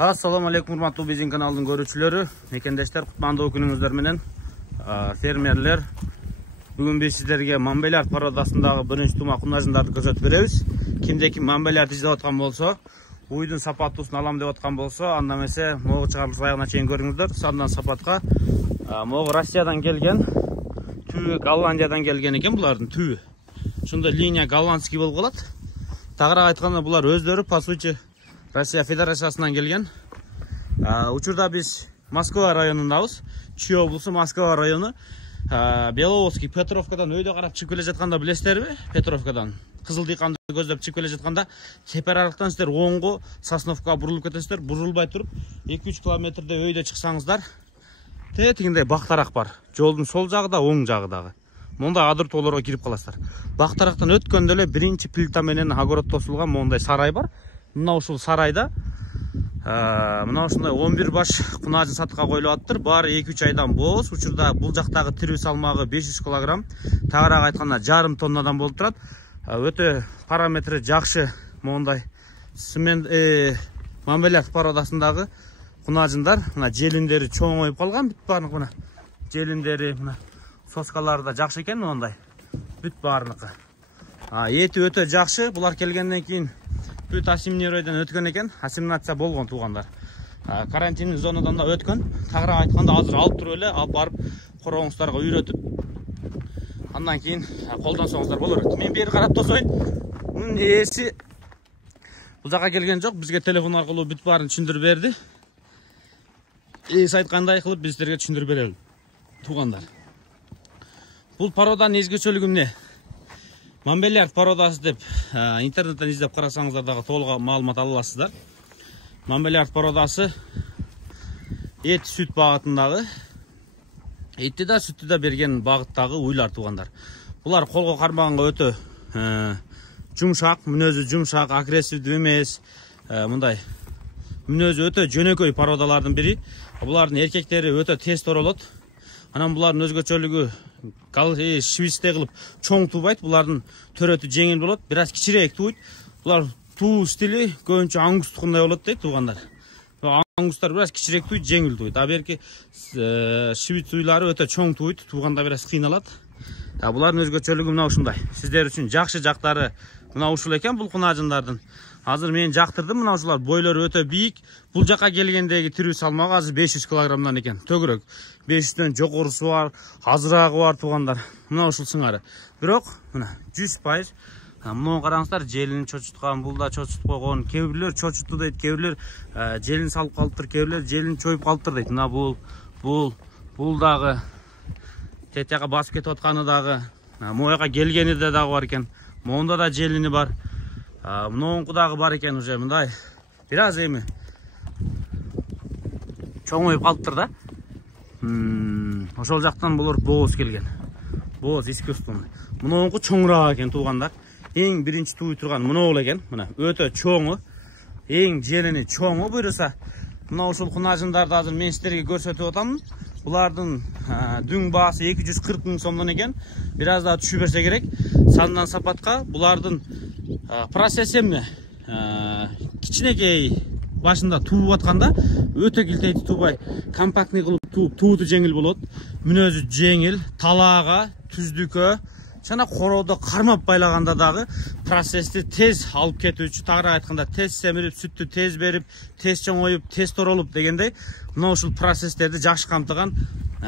Assalamu alaikum урматтуу биздин каналдын көрүүчүлөрү, мекендештер, кутмандуу күнүңүздөр менен. Фермерлер, бүгүн биз сиздерге Монбеляр породасындагы биринчи тума кунажындарды көрсөтүп беребиз. Кимде ким Монбелярды издеп аткан болсо, уйдун сапаттуусун алам деп аткан болсо, анда эмесе могу чыгарылыш аягына чейин көрүңүздөр. Сандан сапатка могу Россиядан келген, түбү Голландиядан келген экен булардын түбү. Ошондой линия голландский болуп калат. Тагыраак айтканда булар өздөрү по сути Россия Федерациясынан келген. Учурда биз Москва районундабыз. Чүй облусу Москва району. Беловодский Петровкадан өйдө карап чыгып келе жатканда билесиздерби? Петровкадан кызыл дыйканды көздөп чыгып келе жатканда тепер арыктан сиздер оңго Сосновкага бурулуп кетесиздер. Бурулбай туруп 2-3 километрде өйдө чыксаңыздар, тегиндей бактарак бар. Жолдун сол жагы да, оң жагы дагы. Мондай адыр тоолорго кирип каласыздар. Бактарактан өткөндө эле биринчи плита менен огород тосулган мондай сарай бар. Мына ушул сарайда мына ушундай 11 баш кунажын сатыкка коюлуп аттыр. Баары 2-3 айдан бооз. Учурда бул жактагы тирүү салмагы 500 кг. Тагыраак айтканда жарым тоннадан болуп турат. Өтө параметри жакшы мондай Монбеляр породасындагы кунажындар. Мына желиндери чоңоюп калган, бүт баарыныкы мына. Желиндери мына соскалары да жакшы экен мондай. Бүт баарыныкы. Эти өтө жакшы. Булар келгенден кийин бүт ассимилиройдон өткөн экен. Ассимиляция болгон туугандар. Карантиндик зонадан да өткөн. Тагыраак айтканда азыр алып туруп эле, алып барып короңуздарга үйрөтүп, андан кийин колдонсоңуздар болор. Мен бери карап тосоюн. Мунун ээси бул жака келген жок, бизге телефон аркылуу бүт баарын түшүндүрүп берди. Ээси айткандай кылып биз силерге түшүндүрүп берели, туугандар. Бул породанын өзгөчөлүгү эмне? Монбеляр породасы деп интернеттен издеп карасаңыздар дагы толук маалымат ала аласыздар. Монбеляр породасы эт сүт багытындагы, этти да сүттү да берген багыттагы уйлар, туугандар. Булар колго кармаганга өтө жумшак, мүнөзү жумшак, агрессивдүү эмес, мындай мүнөзү өтө жөнөкөй породалардын бири. Булардын эркектери өтө тез торолот. Анан булардын өзгөчөлүгү швидстей кылып чоң туубайт. Булардын төрөтү жеңил болот, бир аз кичирээк туйт. Булар туу стили көбүнчө аңгустукундай болот дейт, туугандар. Аңгустар бир аз кичирээк туйт, жеңил туйт. Берки швид уйлары өтө чоң туйт, туганда бир аз кыйналат. Булардын өзгөчөлүгү мына ушундай. Сиздер үчүн жакшы жактары мына ушул экен бул кунажындардын. Азыр мен жактырдым, мына ушулар бойлору өтө бийик. Бул жака келгендеги тирүү салмагы азыр 500 кг экен. Төгүрөк. 500дөн жогорусу бар, азыраагы бар, туугандар. Мына ушул сыңары. Бирок мына 100%. Муну караңыздар, желини чочуткан, бул да чочутуп койгон. Кээ бирлер чочутту дейт, кээ бирлер желин салып калыптыр, кээ бирлер желин чоюп калыптыр дейт. Мына бул дагы тетяга басып кетип атканы дагы, мояка келгени да дагы бар экен. Монда да желини бар. Муну дагы бар экен уже мындай. Бир аз эми чоңоюп калыптыр да. Ошол жактан булар бооз келген. Бооз искусственный. Муну чоңураак экен, туугандар. Эң биринчи тууй турган муну экен. Мына өтө чоңу. Эң желини чоңу буйруса. Мына ушул кунажындарды азыр мен силерге көрсөтүп атам. Булардын дүң баасы 240 000 сомдон экен. Бир аз да түшүп берсе керек. Сандан сапатка булардын процесс эмне? Кичинекей башында тууп атканда өтө килтейти туубай, компактный кылып тууту жеңил болот. Мүнөзү жеңил, талаага, түздүккө жана короодо кармап байлаганда дагы процессти тез алып кетүүчү, тагыраак айтканда тез семирип, сүттү тез берип, тез чоңоюп, тез торолуп дегендей, мына ушул процесстерди жакшы камтыган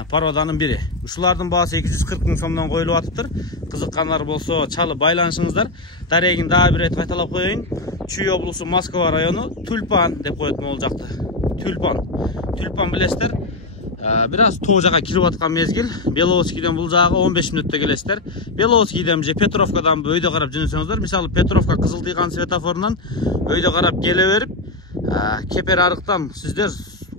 породанын бири. Ушулардын баасы 240 000 сомдон коюлуп атыптыр. Кызыккандар болсо чалып байланышыңыздар. Дарегин дагы бир кайталап коеюн. Чүй облусу Москва району, Тюльпан деп коет могул жакта. Тюльпан билесиздер. Бир аз тоо жака кирип аткан мезгил. Беловодскийден бул жагы 15 мүнөттө келесиздер. Беловодскийден же Петровкадан өйдө карап жөнөсөңүздөр, мисалы Петровка кызыл дыйкан светофорунан өйдө карап келе берип, кепер арыктан сиздер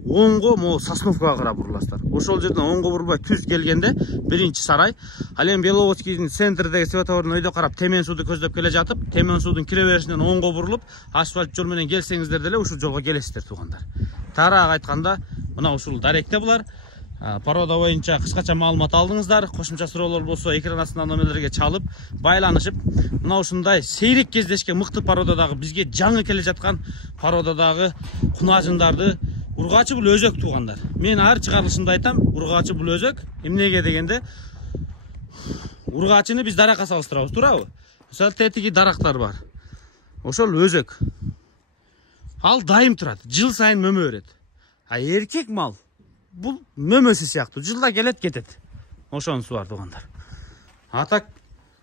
оңго могу Сосновкага карап буруласыздар. Ошол жерден оңго бурулбай түз келгенде биринчи сарай. Ал эми Беловодскийдин центрдеги светофорун өйдө карап Темен сууду көздөп келе жатып, Темен суудун кире беришинен оңго бурулуп, асфальт жол менен келсеңиздер деле ушул жолго келесиздер, туугандар. Тагыраак айтканда, мына ушул даректе булар. Порода боюнча кыскача маалымат алдыңыздар. Кошумча суроолор болсо экран астындагы номерлерге чалып, байланышып, мына ушундай сейрек кездешкен мыкты породадагы бизге жаңы келе жаткан породадагы кунажындарды ургачы бул өзөк туугандар. Мен ар чыгарылышында айтам, ургачы бул өзөк. Эмнеге дегенде ургачыны биз даракка салыштырабыз, туурабы? Мисалы тетиги дарактар бар. Ошол өзөк. Ал дайым турат, жыл сайын мөмө берет. Эркек мал бул мөмөсү сыяктуу, жылда келет кетет. Ошонусу бар туугандар. Атак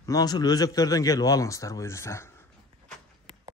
мына ушул өзөктөрдөн келип алыңыздар буюрса.